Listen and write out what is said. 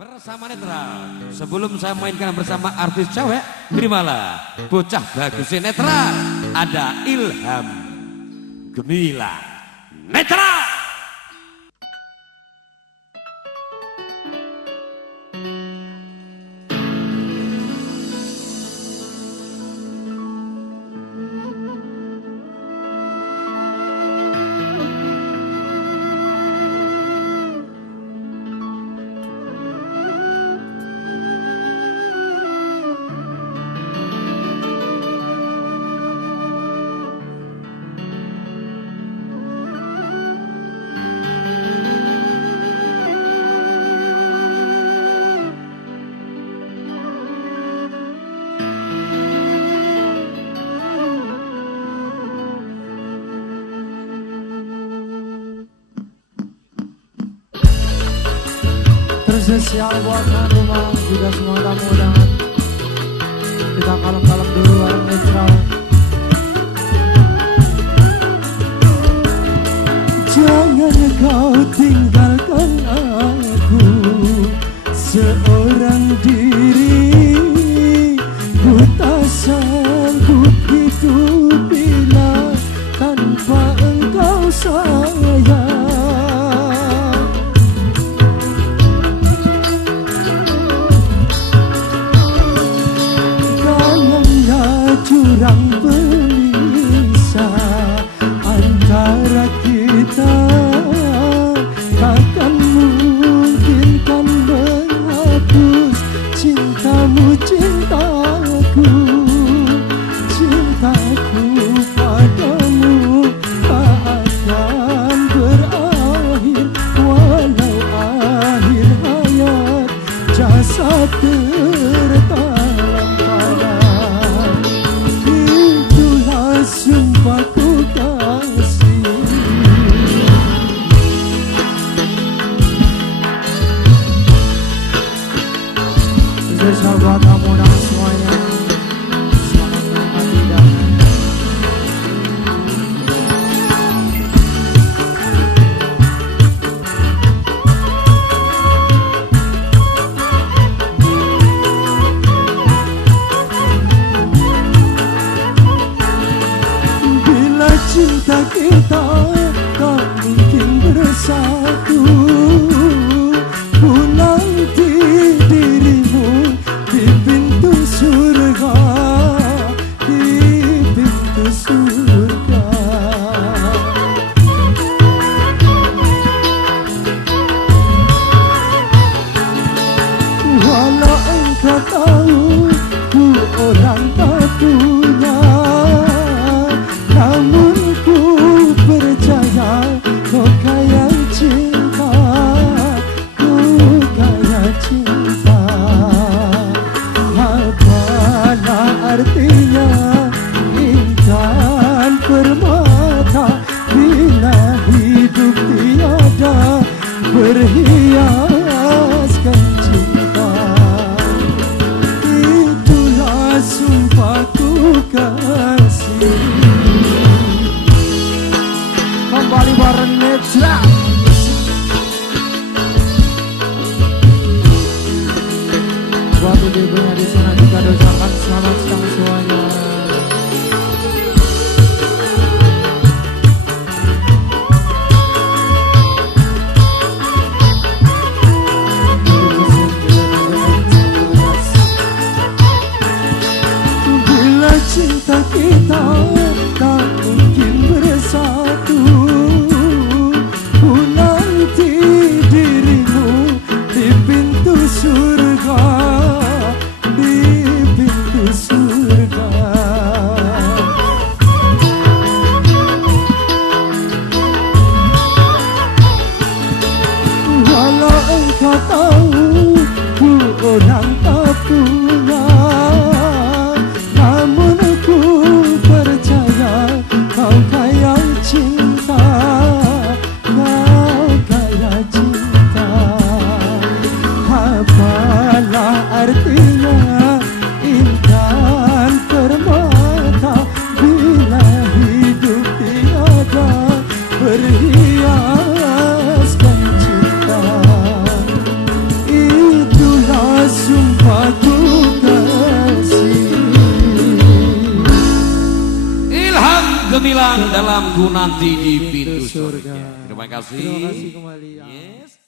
bersama Netral. Sebelum saya mainkan bersama artis cewek, terimalah bocah bagus Netral. Ada Ilham Gemilang Netral. Spesial buat rumah juga semua tamu undangan. Kita kalem-kalem dulu bareng Netral. Jangan kau tinggalkan aku seorang diri. Ku tak sanggup hidup bila tanpa engkau sayang. Jurang belisah antara kita, takkan mungkin kan menghapus cintamu, cintaku, cintaku padamu tak akan berakhir walau akhir hayat jasad tertalam pada. Sumpahku kasih. Spesial buat kamu dan semuanya. Selamat menikmati dan cinta kita tak mungkin bersatu. Ku nanti dirimu di pintu surga, di pintu surga. Walau engkau tahu ku orang tak punya, namun ku percaya kau kaya cinta, ku kaya cinta. Apalah artinya intan permata bila hidup tiada berhiaskan cinta. Itulah sumpahku kasih. Kembali bareng Netral. Buat ibu-ibunya di sana juga doakan selamat siang semuanya. Bila cinta kita tak mungkin bersatu, ku nanti dirimu di pintu surga, di pintu surga. Walau engkau tahu ku orang tak punya, namun ku percaya kau kaya cinta, kau kaya cinta. Apalah artinya intan permata bila hidup tiada berhiaskan cinta. Itu aku kasih. Ilham Gemilang dalam Ku Nanti di Pintu Surga. Terima kasih. Terima kasih kembali. Yes.